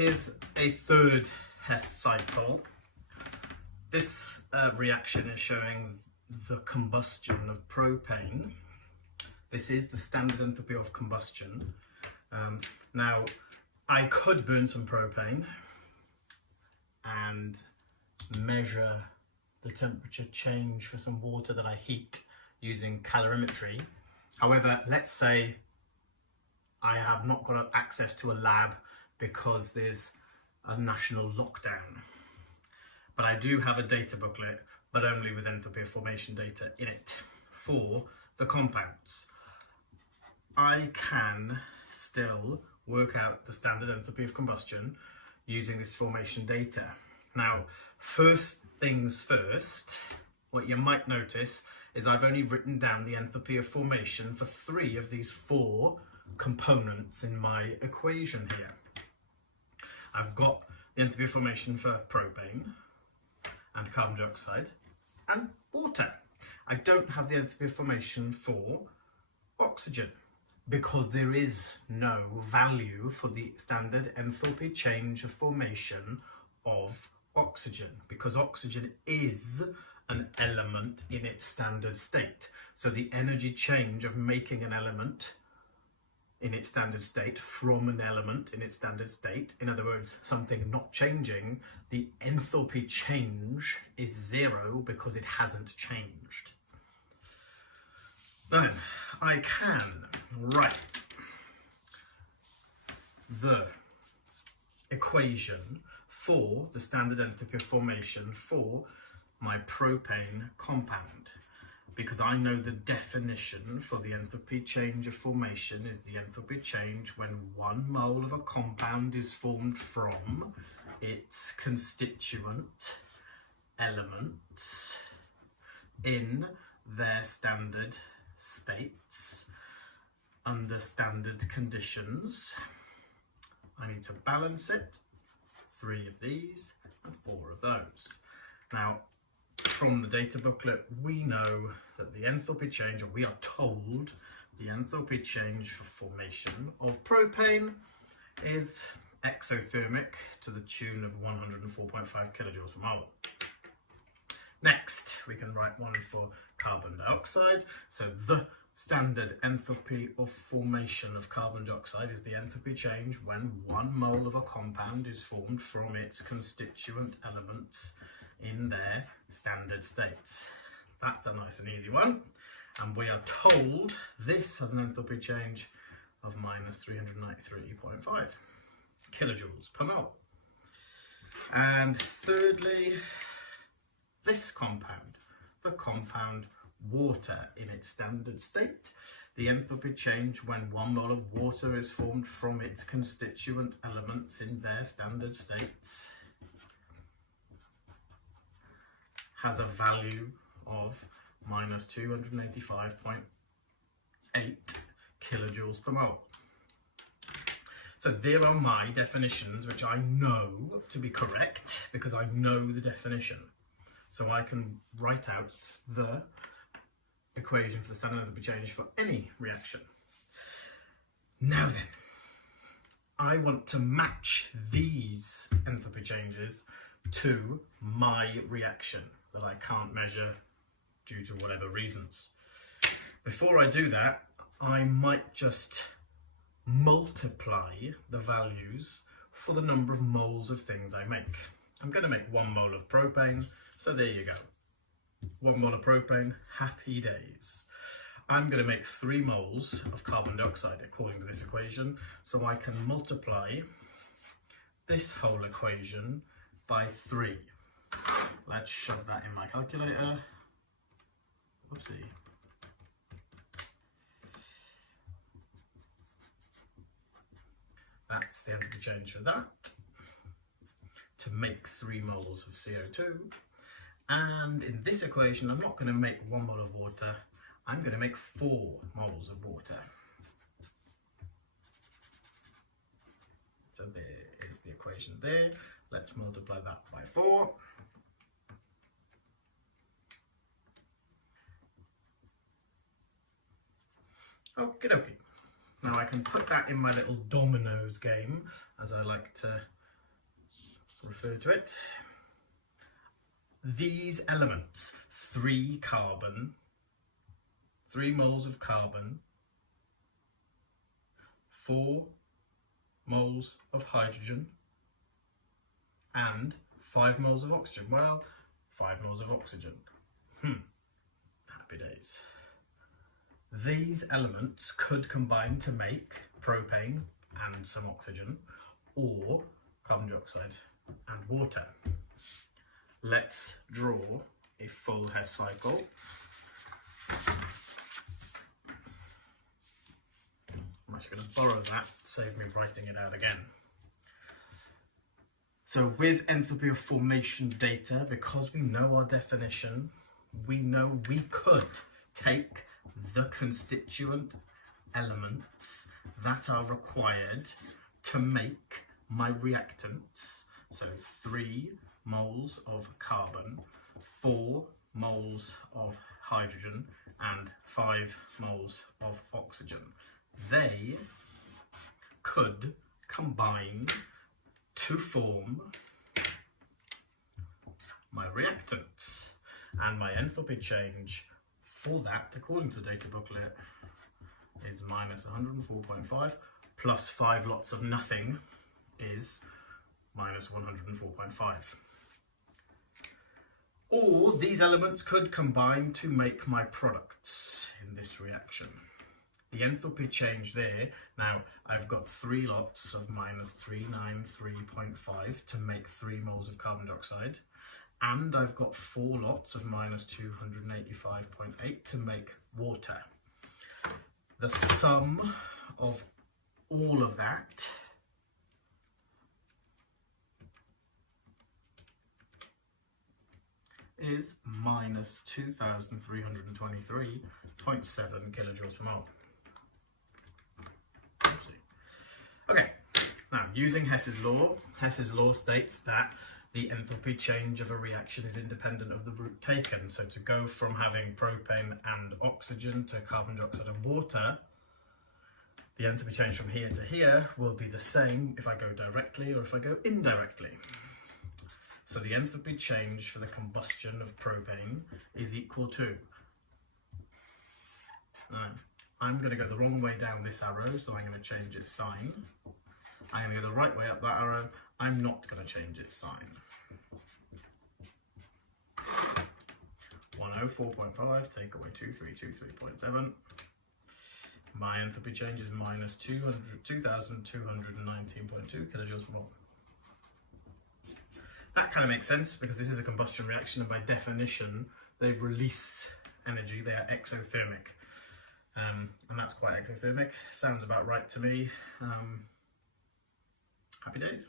here's a third Hess cycle. This reaction is showing the combustion of propane. This is the standard enthalpy of combustion. Now, I could burn some propane and measure the temperature change for some water that I heat using calorimetry. However, let's say I have not got access to a lab because there's a national lockdown. But I do have a data booklet, but only with enthalpy of formation data in it for the compounds. I can still work out the standard enthalpy of combustion using this formation data. Now, first things first, what you might notice is I've only written down the enthalpy of formation for 3 of these 4 components in my equation here. I've got the enthalpy of formation for propane and carbon dioxide and water. I don't have the enthalpy of formation for oxygen because there is no value for the standard enthalpy change of formation of oxygen, because oxygen is an element in its standard state. So the energy change of making an element in its standard state from an element in its standard state, in other words, something not changing, the enthalpy change is 0 because it hasn't changed. Then I can write the equation for the standard enthalpy of formation for my propane compound, because I know the definition for the enthalpy change of formation is the enthalpy change when 1 mole of a compound is formed from its constituent elements in their standard states under standard conditions. I need to balance it, 3 of these and 4 of those. Now, from the data booklet, we know that the enthalpy change, or we are told the enthalpy change for formation of propane is exothermic to the tune of 104.5 kilojoules per mole. Next, we can write one for carbon dioxide. So the standard enthalpy of formation of carbon dioxide is the enthalpy change when 1 mole of a compound is formed from its constituent elements in their standard states. That's a nice and easy one. And we are told this has an enthalpy change of minus 393.5 kilojoules per mole. And thirdly, this compound, the compound water in its standard state, the enthalpy change when 1 mole of water is formed from its constituent elements in their standard states has a value of minus 285.8 kilojoules per mole. So there are my definitions, which I know to be correct because I know the definition. So I can write out the equation for the standard enthalpy change for any reaction. Now then, I want to match these enthalpy changes to my reaction that I can't measure due to whatever reasons. Before I do that, I might just multiply the values for the number of moles of things I make. I'm going to make 1 mole of propane, so there you go. 1 mole of propane, happy days. I'm going to make 3 moles of carbon dioxide according to this equation, so I can multiply this whole equation by 3. Let's shove that in my calculator. Whoopsie. That's the enthalpy change for that, to make 3 moles of CO2. And in this equation, I'm not going to make 1 mole of water, I'm going to make 4 moles of water. So there is the equation there. Let's multiply that by 4. Okie dokie. Now I can put that in my little dominoes game, as I like to refer to it. These elements, 3 moles of carbon, 4 moles of hydrogen, and 5 moles of oxygen. Well, 5 moles of oxygen. Happy days. These elements could combine to make propane and some oxygen, or carbon dioxide and water. Let's draw a full Hess cycle. I'm actually going to borrow that, save me writing it out again. So with enthalpy of formation data, because we know our definition, we know we could take the constituent elements that are required to make my reactants. So 3 moles of carbon, 4 moles of hydrogen, and 5 moles of oxygen. They could combine to form my reactants, and my enthalpy change for that, according to the data booklet, is minus 104.5 plus 5 lots of nothing is minus 104.5. Or these elements could combine to make my products in this reaction. The enthalpy change there, now I've got 3 lots of minus 393.5 to make 3 moles of carbon dioxide, and I've got 4 lots of minus 285.8 to make water. The sum of all of that is minus 2,323.7 kilojoules per mole. Okay, now using Hess's law states that the enthalpy change of a reaction is independent of the route taken. So to go from having propane and oxygen to carbon dioxide and water, the enthalpy change from here to here will be the same if I go directly or if I go indirectly. So the enthalpy change for the combustion of propane is equal to, I'm going to go the wrong way down this arrow, so I'm going to change its sign. I'm going to go the right way up that arrow. I'm not going to change its sign. 104.5, take away 2323.7. My enthalpy change is minus 2,219.2 kilojoules per mole. That kind of makes sense because this is a combustion reaction, and by definition, they release energy. They are exothermic. And that's quite exothermic. Sounds about right to me. Happy days.